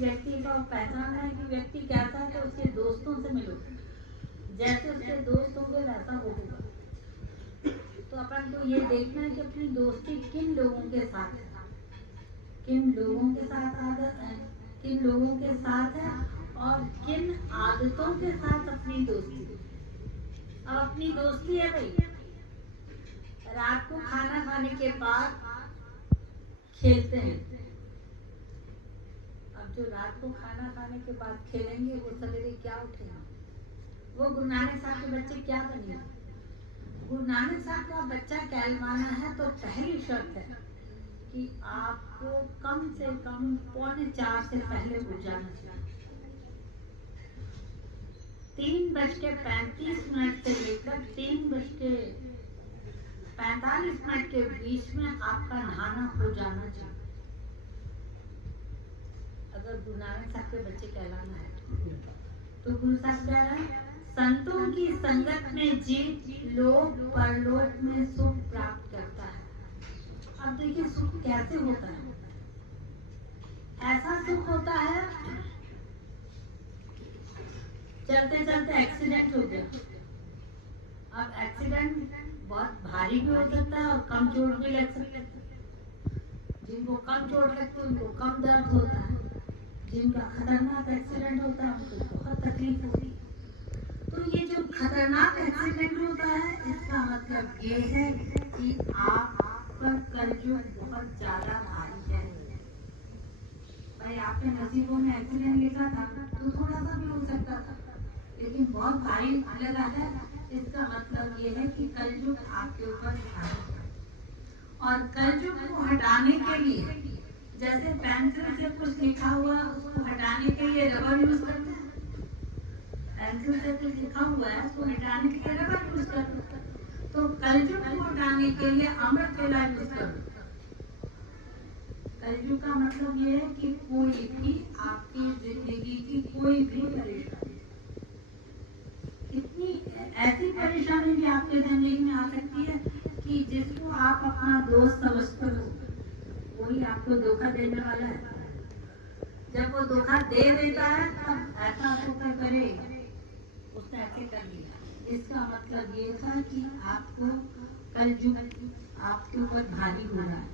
व्यक्ति का पहचान है कि व्यक्ति कैसा है, तो उसके दोस्तों से मिलो, जैसे उसके दोस्त होंगे वैसा होगा। तो अपन को ये देखना है कि अपनी दोस्ती किन लोगों के साथ है, किन लोगों के साथ आदत है, किन लोगों के साथ है और किन आदतों के साथ अपनी दोस्ती। अब अपनी दोस्ती है भाई, रात को खाना खाने के बाद खेलते हैं। अब जो रात को खाना खाने के बाद खेलेंगे वो सवेरे क्या उठेंगे, वो गुरु नानक साहब के बच्चे क्या बनेंगे। गुरु नानक साहब का बच्चा कहलवाना है तो पहली शर्त है कि आपको कम से कम 3:45 से पहले उठ जाना चाहिए। 3:35 से लेकर 3:45 के बीच में आपका नहाना हो जाना चाहिए, अगर गुरु नानक साहब के बच्चे कहलाना है। तो गुरु साहब कह रहे हैं, संतों की संगत में जीव लोक परलोक में सुख प्राप्त करता है। अब देखिए सुख कैसे होता है, ऐसा सुख होता है चलते चलते एक्सीडेंट हो गया। अब एक्सीडेंट बहुत भारी भी हो सकता है और कम चोट भी लग सकती है। जिनको कम चोट लगती है उनको कम दर्द होता है, जिनका खतरनाक एक्सीडेंट होता है उनको बहुत तकलीफ होती है। तो ये जो खतरनाक एक्सीडेंट होता है इसका मतलब ये है कि आप पर कलयुग बहुत ज्यादा भारी है। भाई आपके नसीबों में एक्सीडेंट लिखा था तो थोड़ा सा भी हो सकता था, लेकिन बहुत भारी लगा है, इसका मतलब ये है कि कलयुग आपके ऊपर भारी है। और कलयुग को हटाने के लिए जैसे पेंसिल से कुछ लिखा हुआ उसको हटाने के लिए रबर यूज करते हैं, पेंसिल से कुछ लिखा हुआ है उसको हटाने के लिए रबर यूज करते हैं। तो कलयुग को हटाने के लिए अमृत वेला यूज करो। कलयुग का मतलब ये है कि कोई भी आपकी जिंदगी की कोई भी परेशानी, इतनी ऐसी परेशानी भी आपके जिंदगी में आ सकती है कि जिसको आप अपना दोस्त समझते हो वही आपको धोखा देने वाला है। जब वो धोखा दे देता है तब ऐसा धोखा करे, उसने ऐसे कर दिया। इसका मतलब ये था कि आपको कलयुग आपके ऊपर भारी हो रहा है।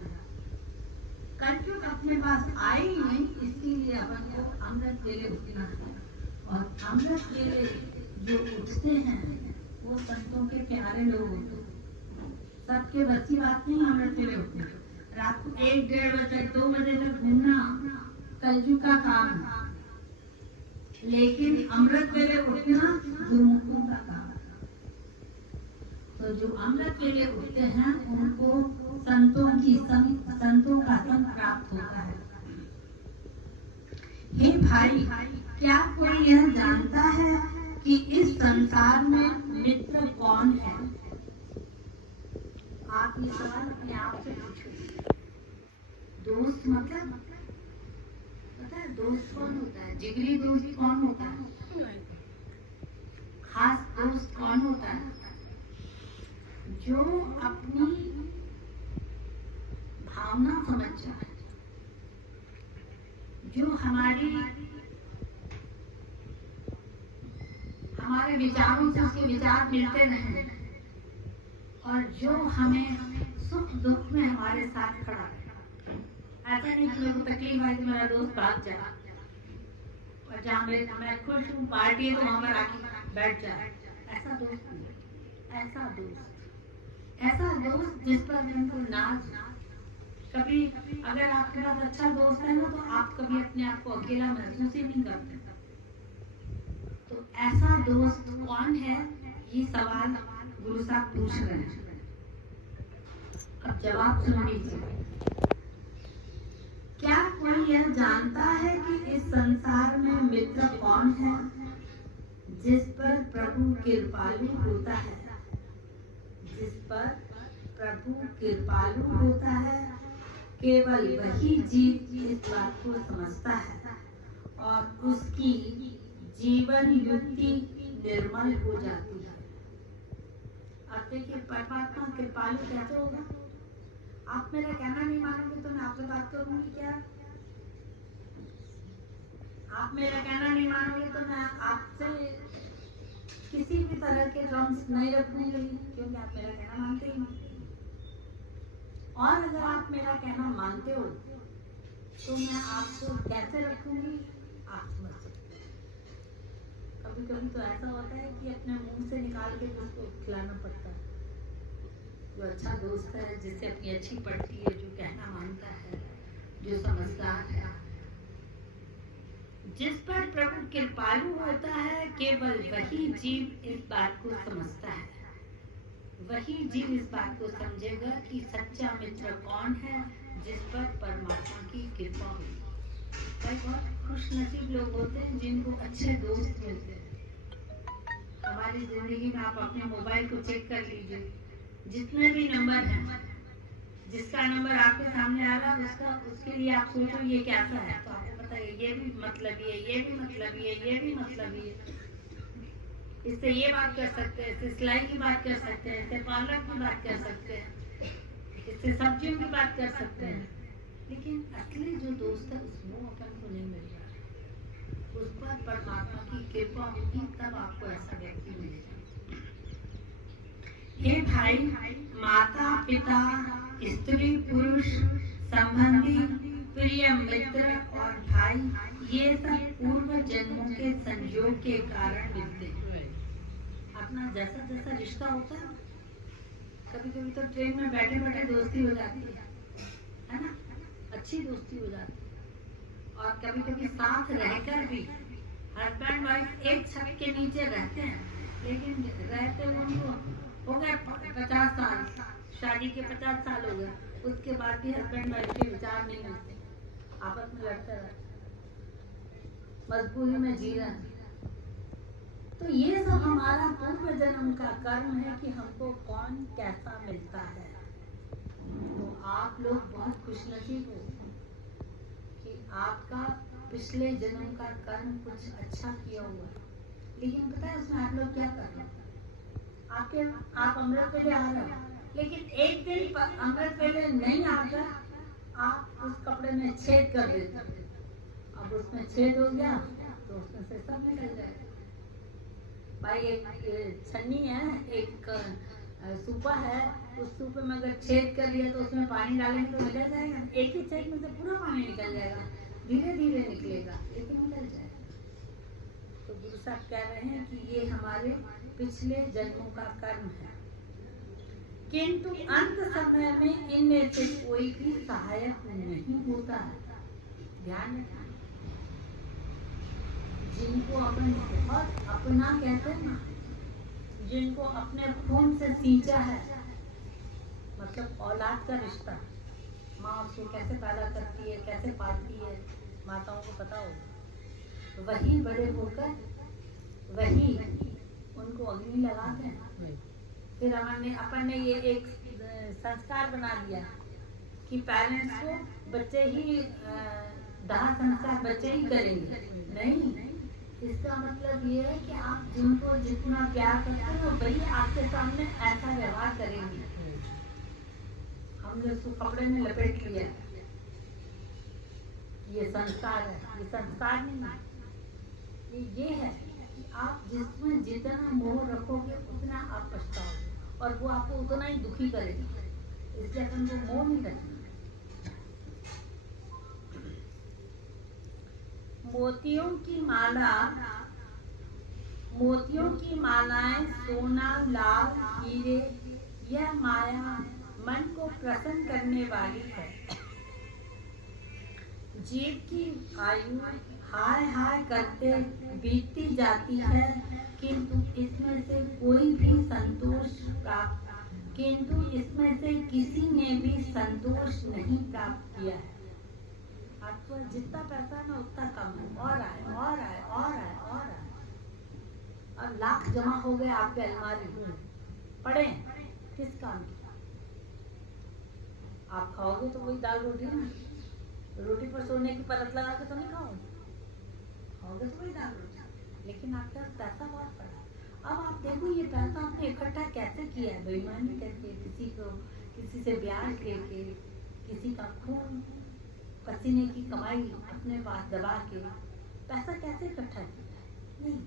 कलयुग अपने पास आए ही नहीं, इसीलिए अपन को अमृत वेले उठना है। और अमृत वेले जो उठते हैं वो संतों के प्यारे लोग होते हैं। सबके बस की बात नहीं अमृत वेले उठने। रात को 1-1:30 बजे तक 2 बजे तक घूमना कलयुग का काम है, लेकिन अमृत वेले उठना गुरुमुखों का काम है। तो जो अमृत वेले उठते हैं उनको संतों का संग प्राप्त होता है। हे भाई, क्या कोई यह जानता है कि इस संसार में मित्र कौन है? आप ये सवाल अपने आप से पूछो। दोस्त मतलब पता है दोस्त कौन होता है? जिगरी दोस्त कौन होता है? खास दोस्त कौन होता है? जो अपनी भावना समझ जाए, जो हमारे विचारों से उसके विचार मिलते रहे और जो हमें सुख दुख में हमारे साथ खड़ा है। ऐसा नहीं कि मेरे को तकलीफ आई तो मेरा दोस्त भाग जाए, और जहाँ मैं खुश हूँ पार्टी है तो वहां पर आके बैठ जाए। ऐसा दोस्त नहीं, ऐसा दोस्त जिस पर हमको नाज। कभी अगर आपके पास अच्छा दोस्त है ना तो आप कभी अपने आप को अकेला महसूस ही नहीं करते। तो ऐसा दोस्त कौन है, ये सवाल गुरु साहब पूछ रहे हैं। अब जवाब सुन लीजिए। क्या कोई यह जानता है कि इस संसार में मित्र कौन है जिस पर प्रभु कृपालु होता है? जिस पर प्रभु कृपालु होता है, केवल वही जीव इस बात को समझता है और उसकी जीवन युक्ति निर्मल हो जाती है। अब देखिए परमात्मा कृपालु कैसे होगा? आप मेरा कहना नहीं मानोगे तो मैं आपसे बात करूंगी क्या? आप मेरा कहना नहीं मानोगे तो मैं आपसे किसी भी तरह के टर्म्स नहीं रखूंगी, क्योंकि आप मेरा कहना मानते ही नहीं। और अगर आप मेरा कहना मानते हो तो मैं आपको कैसे रखूंगी आप समझ सकते हैं। कभी कभी तो ऐसा होता है कि अपने मुंह से निकाल के उसको खिलाना पड़ता है। जो अच्छा दोस्त है, जिससे अपनी अच्छी पड़ती है, जो कहना मानता है, जो समझदार है, जिस पर प्रभु कृपालु होता है, केवल वही जीव इस बात को समझता है। वही जीव इस बात को समझेगा कि सच्चा मित्र कौन है, जिस पर परमात्मा की कृपा हुई। भाई बहुत खुशनसीब लोग होते हैं जिनको अच्छे दोस्त मिलते हैं। हमारी जिंदगी में आप अपने मोबाइल को चेक कर लीजिए, जितने भी नंबर हैं, जिसका नंबर आपके सामने आ रहा है उसके लिए आप सोचो ये कैसा है, तो आपको पता है ये भी मतलब है, ये भी मतलब है, ये भी मतलब है। इससे ये बात कर सकते हैं, इससे सिलाई की बात कर सकते हैं, इससे पार्लर की बात कर सकते हैं, इससे सब्जियों की बात कर सकते हैं। लेकिन असली जो दोस्त है वो अपन को नहीं मिल रहा। उस पर परमात्मा की कृपा होगी, तब आपको ऐसा व्यक्ति मिलेगा। हे भाई, माता पिता, स्त्री पुरुष, संबंधी, प्रिय मित्र और भाई, ये सब पूर्व जन्मों के संयोग के कारण मिलते हैं। अपना जैसा जैसा रिश्ता होता है, कभी कभी तो ट्रेन में बैठे बैठे दोस्ती हो जाती है ना, अच्छी दोस्ती हो जाती है। और कभी कभी साथ रहकर भी हस्बैंड वाइफ एक छत के नीचे रहते हैं, लेकिन रहते उनको हो गए 50 साल, शादी के 50 साल हो गए, उसके बाद भी हस्बैंड वाइफ के विचार नहीं मिलते, आपस में लड़ते रहते, मजबूरी में जी रहे हैं। तो ये सब हमारा पूर्व जन्म का कर्म है कि हमको कौन कैसा मिलता है। तो आप लोग बहुत खुशनसीब हो कि आपका पिछले जन्म का कर्म कुछ अच्छा किया हुआ है। लेकिन पता है उसमें आप लोग क्या कर रहे हो? आप अमृत वेले आ रहे हो, लेकिन एक दिन अमृत वेले नहीं आकर आप उस कपड़े में छेद कर देते हो। अब उसमें छेद हो गया तो उसमें से सब निकल जाएगा। भाई एक छन्नी है, एक सूपा है, उस सूपे में अगर छेद कर लिया तो उसमें पानी डालेंगे तो निकल जाएगा। एक ही छेद में से पूरा पानी निकल जाएगा, धीरे धीरे निकलेगा लेकिन निकल जाएगा। तो गुरु साहब कह रहे हैं कि ये हमारे पिछले जन्मों का कर्म है, किंतु अंत समय में इनमें से कोई भी सहायक नहीं होता है। ध्यान रखना, जिनको अपन बहुत अपना कहते हैं ना, जिनको अपने खून से सींचा है, मतलब औलाद का रिश्ता, माँ उसको कैसे पैदा करती है, कैसे पालती है, माताओं को पता हो, वही बड़े होकर वही उनको अग्नि लगाते हैं। फिर अपन ने ये एक संस्कार बना दिया कि पेरेंट्स को बच्चे ही दाह संस्कार बच्चे ही करेंगे। नहीं, इसका मतलब ये है कि आप जिनको जितना प्यार करते हो वही आपके सामने ऐसा व्यवहार करेंगे। हमने उसको कपड़े में लपेट लिया, ये संस्कार है, ये संस्कार नहीं है, ये है कि आप जिसमें जितना मोह रखोगे उतना आप पछताओगे और वो आपको उतना ही दुखी करेगा। इसलिए अपन को मोह नहीं रखना। मोतियों की मालाएं, सोना, लाल, हीरे, यह माया मन को प्रसन्न करने वाली है। जीव की आयु हाय हाय करते बीतती जाती है, किंतु इसमें से कोई भी संतोष किंतु इसमें से किसी ने भी संतोष नहीं प्राप्त किया है। आपको जितना पैसा है ना उतना कम है, और आए और आए और आए और आए, और लाख जमा हो गए आपके अलमारी में पड़े, किस काम की? आप खाओगे तो वही दाल रोटी ना, रोटी पर सोने की परत लगा के तो नहीं खाओगे, खाओगे तो वही दाल रोटी। लेकिन आपके पास पैसा बहुत पड़ा। अब आप देखो ये पैसा आपने इकट्ठा कैसे किया है, बेईमानी करके, किसी से ब्याज लेके, किसी का खून पसीने की कमाई अपने पास दबा के, पैसा कैसे इकट्ठा किया? नहीं,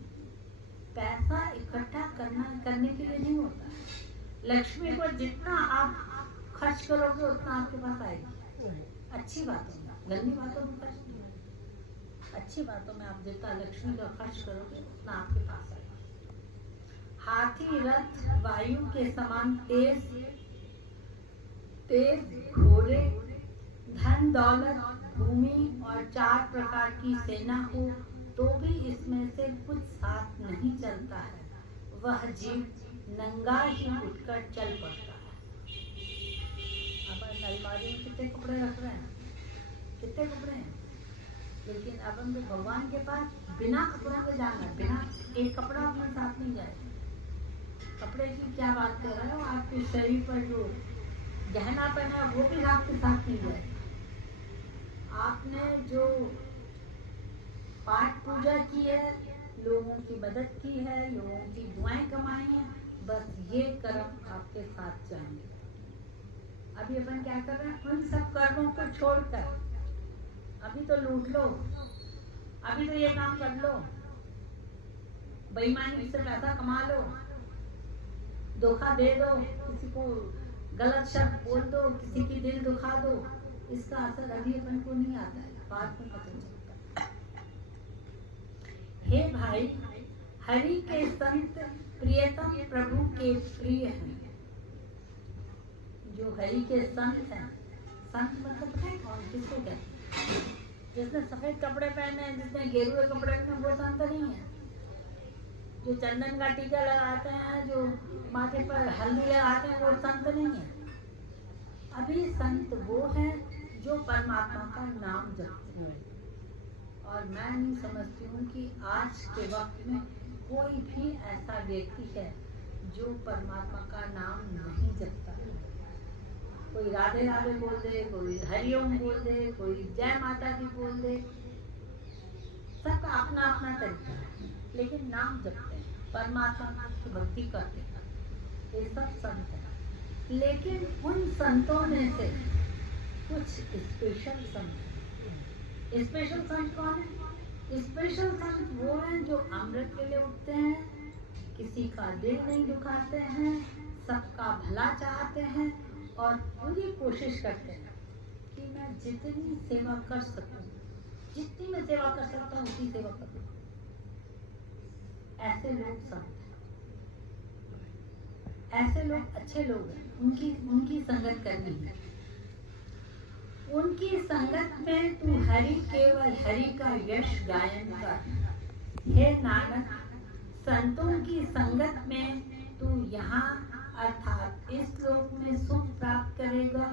पैसा इकट्ठा करने के लिए नहीं होता। लक्ष्मी को जितना आप खर्च करोगे उतना आपके पास आएगी। अच्छी बातों में, गंदी बातों में खर्च नहीं। अच्छी बातों में आप जितना लक्ष्मी का खर्च करोगे उतना आपके पास आएगा। हाथी रथ वायु के समान तेज घोड़े, धन दौलत, भूमि और 4 प्रकार की सेना हो तो भी इसमें से कुछ साथ नहीं चलता है, वह जीव नंगा ही उठकर चल पड़ता है। अपन अलमारी में कितने कपड़े रख रहे हैं, कितने कपड़े हैं, लेकिन अपन तो भगवान के पास बिना कपड़ों के जाना है, बिना एक कपड़ा अपने साथ नहीं जाएगा। कपड़े की क्या बात कर रहे हो? आपके शरीर पर जो गहना पहना है वो भी आपके साथ नहीं जाएगा। आपने जो पाठ पूजा की है, लोगों की मदद की है, लोगों की दुआएं कमाई हैं, बस ये कर्म आपके साथ जाएंगे। अभी अपन क्या कर रहे हैं? उन सब कर्मों को छोड़कर अभी तो लूट लो, अभी तो ये काम कर लो, बेईमानी से पैसा कमा लो, धोखा दे दो, किसी को गलत शब्द बोल दो, किसी की दिल दुखा दो। इसका असर अभी अपन को नहीं आता है, बाद में पता चलता है। हे भाई, हरि के संत प्रियतम प्रभु के प्रिय हैं। जो हरि के संत हैं, संत मतलब पता है कौन, किसको कहते हैं? जिसने सफेद कपड़े पहने हैं, जिसने गेरुए कपड़े पहने, वो संत नहीं है। जो चंदन का टीका लगाते हैं, जो माथे पर हल्दी लगाते हैं, वो संत नहीं है। अभी संत वो है जो परमात्मा का नाम जपते हैं। और मैं नहीं समझती हूँ कि आज के वक्त में कोई भी ऐसा व्यक्ति है जो परमात्मा का नाम नहीं जपता है। कोई राधे राधे बोल दे, कोई हरिओम बोल दे, कोई जय माता दी बोल दे, सबका अपना अपना तरीका है, लेकिन नाम जपते हैं, परमात्मा की भक्ति करते हैं। ये सब संत हैं। लेकिन उन संतों में से कुछ स्पेशल संत हैं। स्पेशल संत कौन है? स्पेशल संत वो हैं जो अमृत के लिए उठते हैं, किसी का दिल नहीं दुखाते हैं, सबका भला चाहते हैं और पूरी कोशिश करते हैं कि मैं जितनी सेवा कर सकूं, जितनी मैं सेवा कर सकता हूँ उतनी सेवा करूँ। ऐसे लोग संत हैं, ऐसे लोग अच्छे लोग हैं। उनकी संगत करनी है। उनकी संगत में तू हरि, केवल हरि का यश गायन कर। हे नानक, संतों की संगत में तू यहाँ अर्थात इस लोक में सुख प्राप्त करेगा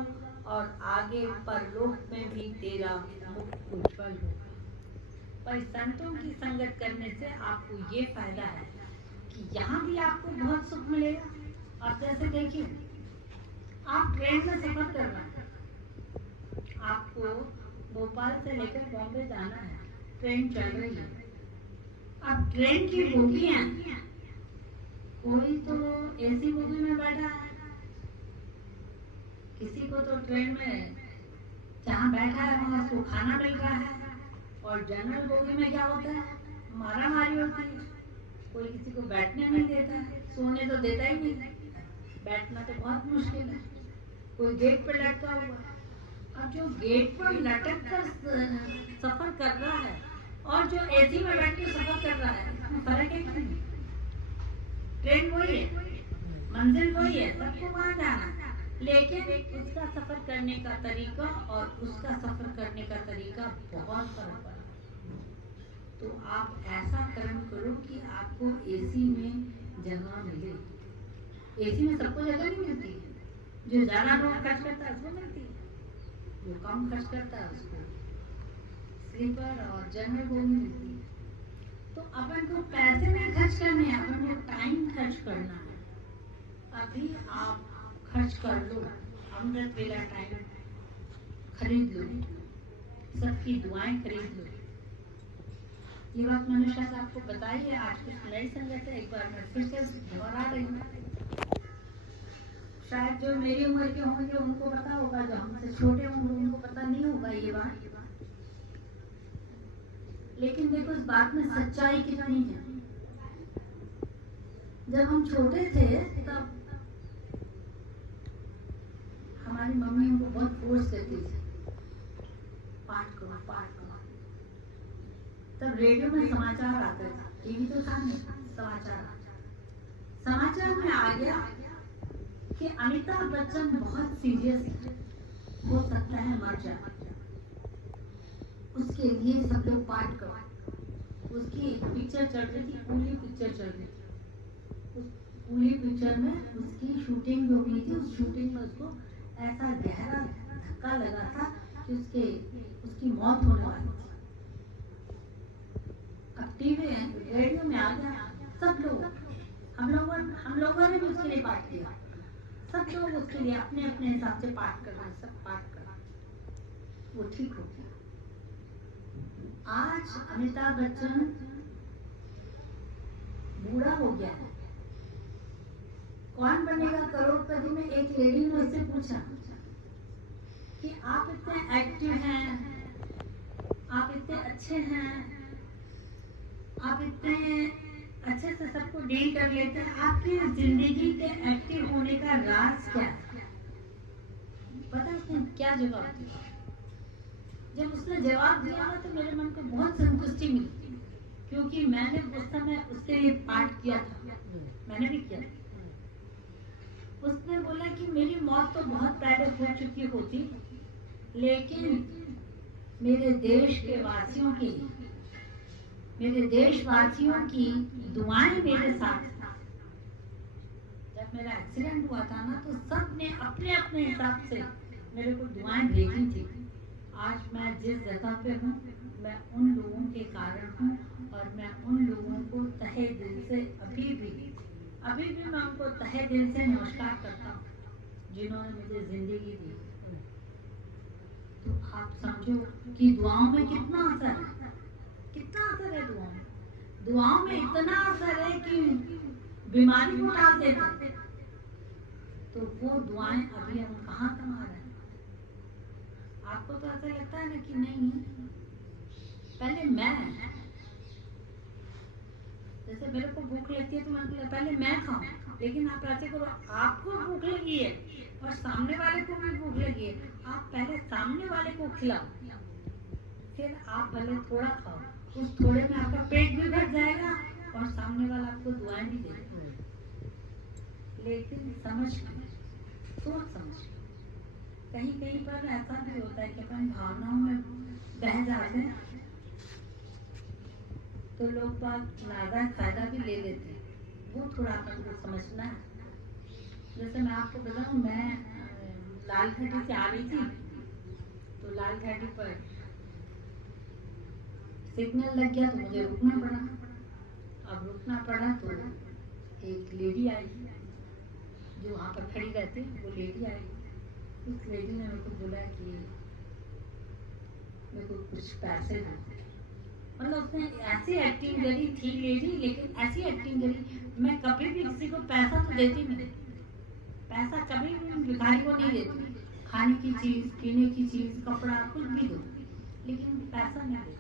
और आगे परलोक में भी तेरा मुख उज्जवल होगा। पर संतों की संगत करने से आपको ये फायदा है कि यहाँ भी आपको बहुत सुख मिलेगा। आप जैसे देखिए, आप ट्रेन में सफर कर रहे हैं, आपको भोपाल से लेकर बॉम्बे जाना है, ट्रेन चल रही है। अब ट्रेन की बोगियां, कोई तो एसी बोगी में बैठा है, किसी को तो ट्रेन में जहाँ बैठा है वहाँ उसको खाना मिल रहा है। और जनरल बोगी में क्या होता है? मारा मारी होती है, कोई किसी को बैठने नहीं देता है, सोने तो देता ही नहीं, बैठना तो बहुत मुश्किल है। कोई गेट पर लटका हुआ है। अब जो गेट पर लटक कर सफर कर रहा है और जो एसी में बैठ के सफर कर रहा है, इसमें फर्क है कि नहीं? ट्रेन वही है, मंजिल वही है, सबको वहां जाना, लेकिन उसका सफर करने का तरीका और उसका सफर करने का तरीका बहुत फर्क पड़ा। तो आप ऐसा कर्म करो कि आपको एसी में जगह मिले। एसी में सबको जगह नहीं मिलती है, जो ज्यादा लोग खर्च करता है उसको मिलती है, जो कम खर्च करता है उसको स्लीपर और जनरल बोगी मिलती है। तो अपन को पैसे नहीं खर्च करने हैं, अपन को टाइम खर्च करना है। अभी आप खर्च कर लो, अमृत वेला टाइम खरीद लो, सबकी दुआएं खरीद लो। ये बात मैंने शायद आपको बताई है, आज कुछ नई संगत है, एक बार मैं फिर से दोहरा रही हूँ। शायद जो मेरी उम्र के होंगे उनको पता होगा, जो हमसे छोटे होंगे उनको पता नहीं होगा ये बात। लेकिन देखो इस बात में सच्चाई कितनी है। जब हम छोटे थे तब हमारी मम्मी हमको बहुत फोर्स करती थी, पाठ करो पाठ करो। तब रेडियो में समाचार आते थे, टीवी तो था नहीं, समाचार में आ गया कि अमिताभ बच्चन बहुत सीरियस हो सकता है मर जाए, उसके लिए सब लोग पाठ करो। उसकी पिक्चर चल रही थी, कूली पिक्चर चल रही थी। उस कूली पिक्चर में उसकी शूटिंग जो हुई थी, उस शूटिंग में उसको ऐसा गहरा धक्का लगा था कि उसकी मौत होने वाली थी। अब टीवी रेडियो में आ गया, सब लोग हम लोगों ने भी उसके लिए पाठ किया। सब लोग उसके लिए अपने अपने हिसाब से पाठ कर रहे, सब पाठ कर रहे, वो ठीक हो गया। आज अमिताभ बच्चन बूढ़ा हो गया है, कौन बनेगा करोड़पति में एक लेडी ने उससे पूछा कि आप इतने एक्टिव हैं, आप इतने अच्छे हैं, आप इतने अच्छे से सबको डील कर लेते हैं, आपकी जिंदगी के एक्टिव होने का राज क्या है? पता है उसने क्या जवाब दिया? जब उसने जवाब दिया ना तो मेरे मन को बहुत संतुष्टि मिली, क्योंकि मैंने उस समय उसके लिए पाठ किया था, मैंने भी किया था। उसने बोला कि मेरी मौत तो बहुत पहले हो चुकी होती, लेकिन मेरे देश के वासियों की, मेरे देशवासियों की दुआएं मेरे साथ। जब मेरा एक्सीडेंट हुआ था ना तो सब ने अपने अपने हिसाब से मेरे को दुआएं भेजी थी। आज मैं जिस जगह पे हूँ मैं उन लोगों के कारण हूँ, और मैं उन लोगों को तहे दिल से अभी भी मैं उनको तहे दिल से नमस्कार करता हूँ, जिन्होंने मुझे जिंदगी दी। तो आप समझो कि दुआओं में कितना असर है, कितना असर है दुआओं में। दुआओं में इतना असर है कि बीमारी को टाल देता है। तो वो दुआएं अभी हम कहाँ कमा रहे हैं? आपको तो ऐसा लगता है ना कि नहीं, पहले मैं, जैसे मेरे को भूख लगती है तो मैं पहले मैं खाऊं, लेकिन आप ऐसे करो, आपको भूख लगी है और सामने वाले को भी भूख लगी है, आप पहले सामने वाले को खिलाओ, फिर आप भले थोड़ा खाओ, उस थोड़े में आपका पेट भी भर जाएगा और सामने वाला आपको दुआएं भी देगा। लेकिन समझ सोच समझ, कहीं कहीं पर ऐसा भी होता है कि अपन भावनाओं में बह जाते हैं तो लोग बात नाजायज फायदा भी ले लेते हैं, वो थोड़ा अपन को समझना है। जैसे मैं आपको बताऊं, मैं लाल घाटी से आ रही थी, तो लाल घाटी पर सिग्नल लग गया तो मुझे रुकना पड़ा। अब रुकना पड़ा तो एक लेडी आई जो वहाँ पर खड़ी रहती, वो लेडी आई। उस लेडी ने मेरे को बोला कि मेरे को कुछ पैसे दो। मतलब उसने ऐसी एक्टिंग करी थी लेडी, लेकिन ऐसी एक्टिंग करी, मैं कभी भी किसी को पैसा तो देती नहीं, पैसा कभी भी भिखारी को नहीं देती, खाने की चीज, पीने की चीज, कपड़ा कुछ भी दो, लेकिन पैसा नहीं देती।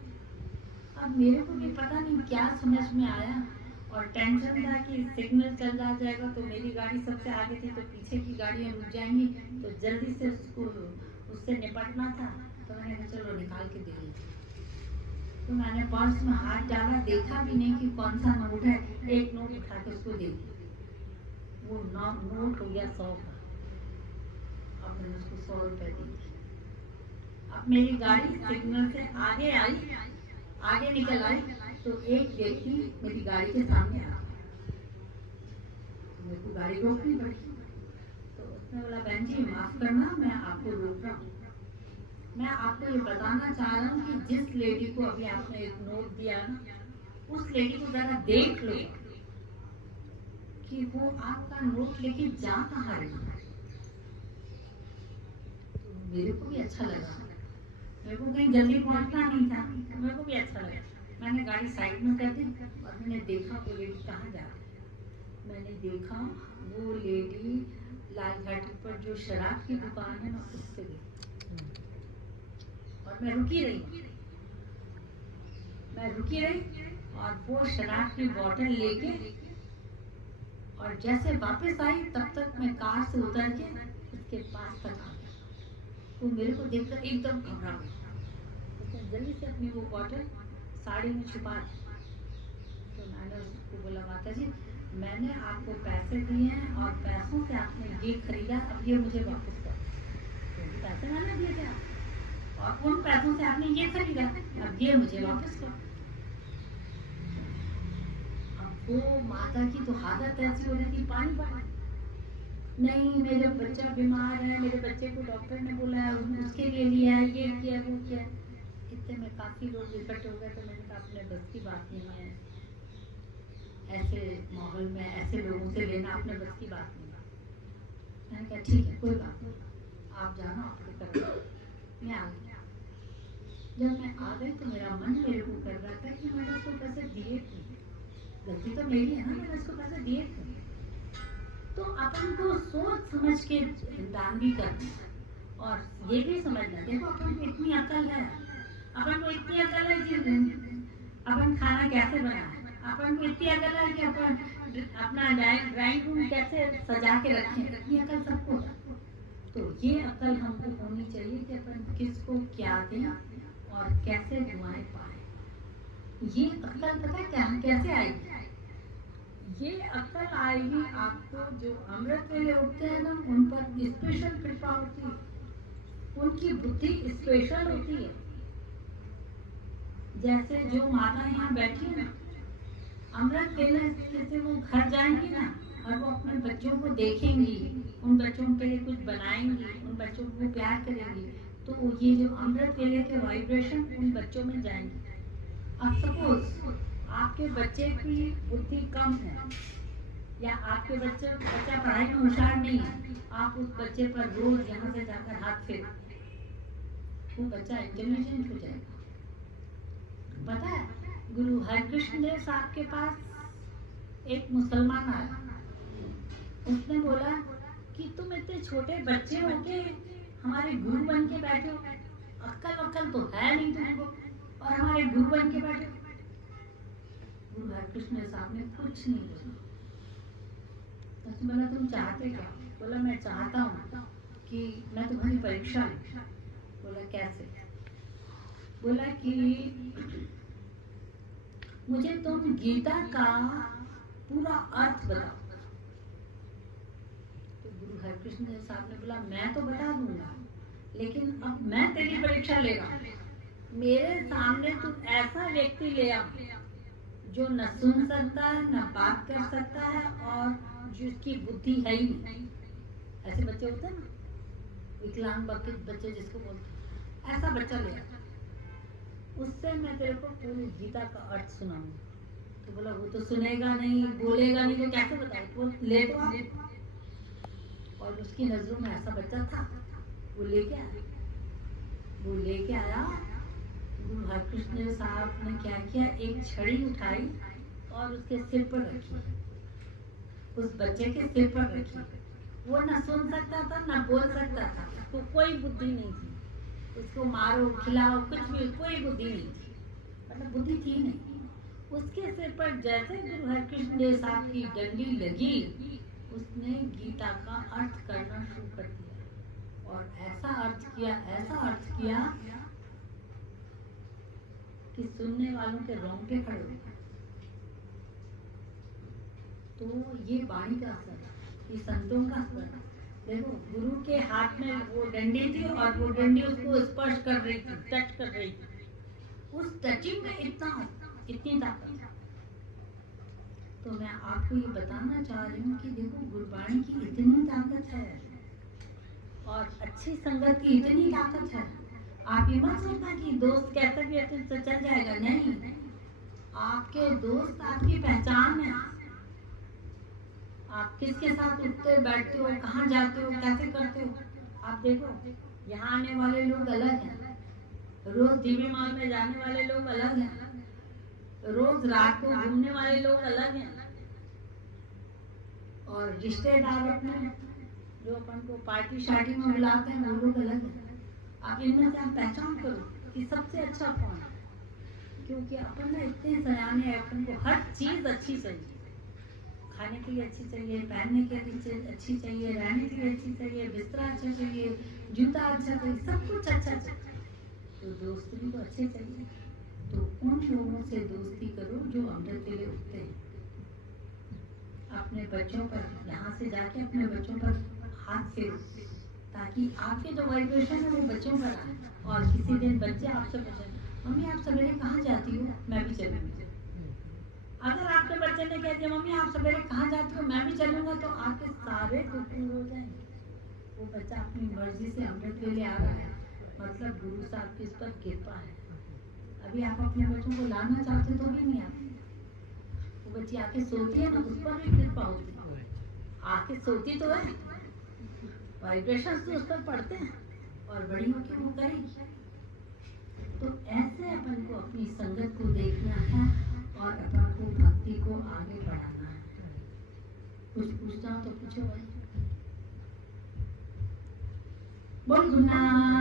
अब मेरे को भी पता नहीं क्या समझ में आया, और टेंशन था कि सिग्नल चल जाएगा तो मेरी गाड़ी सबसे आगे थी, तो पीछे की गाड़ियाँ रुक जाएंगी, तो जल्दी से उससे निपटना था। तो मैंने कहा चलो निकाल के दे दीजिए। तो मैंने पर्स में हाथ डाला, देखा भी नहीं कि कौन सा नोट है, एक नोट उठा के उसको दे दिया। वो नोट हो गया 100 का। अब मैंने उसको 100 रुपए दे दिए। अब मेरी गाड़ी सिग्नल से आगे आई, आगे निकल आई, तो एक व्यक्ति मेरी गाड़ी के सामने आ गया, मेरे को गाड़ी रोकनी पड़ी। तो उसने बोला बहन जी माफ करना, मैं आपको रोक रहा हूँ, मैं आपको ये बताना चाह रहा हूँ कि जिस लेडी को अभी आपने एक नोट दिया ना, उस लेडी को जरा देख लो कि वो आपका नोट लेके जा कहाँ रही है। तो मेरे को भी अच्छा लगा, मेरे को कहीं जल्दी पहुंचना नहीं था, तो मेरे को भी अच्छा लगा। मैंने गाड़ी साइड में कर दी और मैंने देखा वो लेडी कहाँ जा रही है। मैंने देखा वो लेडी लाल घाटी पर जो शराब की दुकान है ना, उससे गई, और मैं रुकी रही। मैं रुकी रही और वो शराब की बोतल लेके और जैसे वापस आई तब तक मैं कार से उतर के उसके पास तक आ गया। वो मेरे को देखकर एकदम घबरा गई, उसने जल्दी से अपनी वो बोतल साड़ी में छुपा दी। तो मैंने उसको बोला, माता जी मैंने आपको पैसे दिए हैं और पैसों से आपने ये खरीदा, अब ये मुझे वापस कर। क्योंकि पैसे मैंने दिए थे आप और उन पैसों से आपने ये खरीदा, अब ये मुझे वापस कर। अब वो माता की तो हालत ऐसी हो रही थी, पानी पानी, नहीं मेरा बच्चा बीमार है, मेरे बच्चे को डॉक्टर ने बोला है, उसके लिए लिया है, ये किया वो किया। इतने में काफी लोग इकट्ठे हो गए, तो मैंने कहा अपने बस की बात नहीं है, ऐसे माहौल में ऐसे लोगों से लेना अपने बस की बात नहीं। मैंने कहा ठीक है कोई बात नहीं, आप जाना आपके तरफ। मैं आ गई। जब मैं आ गई तो मेरा मन मेरे को कर रहा था कि मैंने उसको पैसे दिए क्यों, गलती तो मेरी है ना, मैंने उसको पैसे दिए क्यों। तो अपन को सोच समझ के दान भी करना और ये भी समझना, देखो अपन को इतनी अकल है, अपन को इतनी अकल है कि अपन खाना कैसे बनाए, अपन को इतनी अकल है कि अपन अपना ड्राइंग रूम कैसे सजा के रखें, इतनी अकल सबको है। तो ये अकल हमको होनी चाहिए कि अपन किसको क्या दें और कैसे दुआएं पाए। ये अकल पता क्या कैसे आएगी, ये अकल आएगी आपको जो अमृत वेले उठते हैं ना, उन पर स्पेशल कृपा होती है, उनकी बुद्धि स्पेशल होती है। जैसे जो माता यहाँ बैठी है ना, अमृत वेले से वो घर जाएंगी ना और वो अपने बच्चों को देखेंगी, उन बच्चों के लिए कुछ बनाएंगी, उन बच्चों को प्यार करेंगी, तो ये जो अमृत वेले के वाइब्रेशन उन बच्चों में जाएंगे। अब सपोज आपके बच्चे की बुद्धि कम है या आपके बच्चा पढ़ाई में होशियार नहीं है, आप उस बच्चे पर रोज यहाँ से जाकर हाथ फेर, वो बच्चा इंटेलिजेंट हो जाएगा। पता है गुरु हरकृष्ण देव साहब के पास एक मुसलमान आया, उसने बोला कि तुम इतने छोटे बच्चे हो के हमारे गुरु बन के बैठे हो, अक्ल तो है नहीं तुमको और हमारे गुरु बन के बैठे हो। गुरु हरकृष्ण साहब ने कुछ नहीं बोला। उसने बोला तुम चाहते क्या? बोला मैं चाहता हूँ कि मैं तुम्हारी परीक्षा लूं। बोला कैसे? बोला कि मुझे तुम गीता का पूरा अर्थ बताओ। तो गुरु हरकृष्ण साहब ने बोला मैं तो बता दूंगा, लेकिन अब मैं तेरी परीक्षा ले रहा हूँ। मेरे सामने तू ऐसा व्यक्ति ले आ जो न सुन सकता है, न बात कर सकता है और जिसकी बुद्धि है ही नहीं। ऐसे बच्चे होते हैं ना, विकलांग बच्चे जिसको बोलते हैं, ऐसा बच्चा ले आ, उससे मैं तेरे को पूरी गीता का अर्थ सुनाऊंगा। तो बोला वो तो सुनेगा नहीं, बोलेगा नहीं, तो कैसे बताए? तो ले तो आ। और उसकी नजरों में ऐसा बच्चा था, वो लेके आया। गुरु हरकृष्ण साहब ने क्या किया, एक छड़ी उठाई और उसके सिर पर रखी, उस बच्चे के सिर पर रखी। वो ना सुन सकता था ना बोल सकता था, तो कोई बुद्धि नहीं थी, उसको मारो खिलाओ कुछ भी, कोई बुद्धि नहीं थी, मतलब बुद्धि थी नहीं। उसके सिर पर जैसे गुरु हरकृष्ण साहब की डंडी लगी, उसने गीता का अर्थ करना शुरू कर दिया और ऐसा अर्थ किया कि सुनने वालों के रोंगटे खड़े हो गए। तो ये वाणी का असर है, ये संतों का असर है। देखो गुरु के हाथ में वो डंडी थी और वो डंडी उसको स्पर्श कर रही थी, टच कर रही थी। उस टचिंग में इतनी ताकत है। तो मैं आपको ये बताना चाह रही हूँ कि देखो गुरबाणी की इतनी ताकत है और अच्छी संगत की इतनी ताकत है। आप ये मत सोचना कि दोस्त कैसे भी ऐसे तो चल जाएगा, नहीं। आपके दोस्त आपकी पहचान है। आप किसके साथ उठते बैठते हो, कहाँ जाते हो, कैसे करते हो। आप देखो यहाँ आने वाले लोग अलग हैं, रोज देवी मॉल में जाने वाले लोग अलग हैं, रोज रात को घूमने वाले लोग अलग हैं, और रिश्तेदार अपने जो अपन को पार्टी शार्टी में बुलाते हैं वो लोग अलग हैं। आप इनमें से आप पहचान करो कि सबसे अच्छा कौन है। क्योंकि अपन ना इतने सयाने हैं, अपन को हर चीज अच्छी चाहिए, खाने के लिए अच्छी चाहिए, पहनने के लिए अच्छी चाहिए, रहने के लिए अच्छी चाहिए, बिस्तरा अच्छा चाहिए, जूता अच्छा चाहिए, सब कुछ अच्छा चाहिए। तो दोस्त भी तो अच्छे चाहिए। तो उन लोगों से दोस्ती करो जो अमृत के लिए उठते हैं। अपने बच्चों पर, यहाँ से जाके अपने बच्चों पर हाथ फेरो, ताकि आपके जो वाइब्रेशन है वो बच्चों पर आए, और किसी दिन बच्चे आपसे पूछें, मम्मी आप सवेरे कहाँ जाती हो, मैं भी चलूंगी। अगर आपके बच्चे ने कह दिया मम्मी आप सवेरे कहाँ जाती हो, मैं भी चलूंगा, तो आपके सारे दुख दूर हो जाएंगे। वो बच्चा अपनी मर्जी से अमृत के लिए आ रहा है, मतलब गुरु साहब की इस पर कृपा है। अभी आप अपने बच्चों को लाना चाहते तो भी नहीं आते। वो बच्ची आके सोती है ना, उस पर भी कृपा होती है, आके सोती तो है, वाइब्रेशन तो उस पर पड़ते हैं, और बड़ी होकर वो करेगी। तो ऐसे अपन को अपनी संगत को देखना है और अपन को भक्ति को आगे बढ़ाना है। कुछ पूछना तो पूछो भाई। बोल गुरु नानक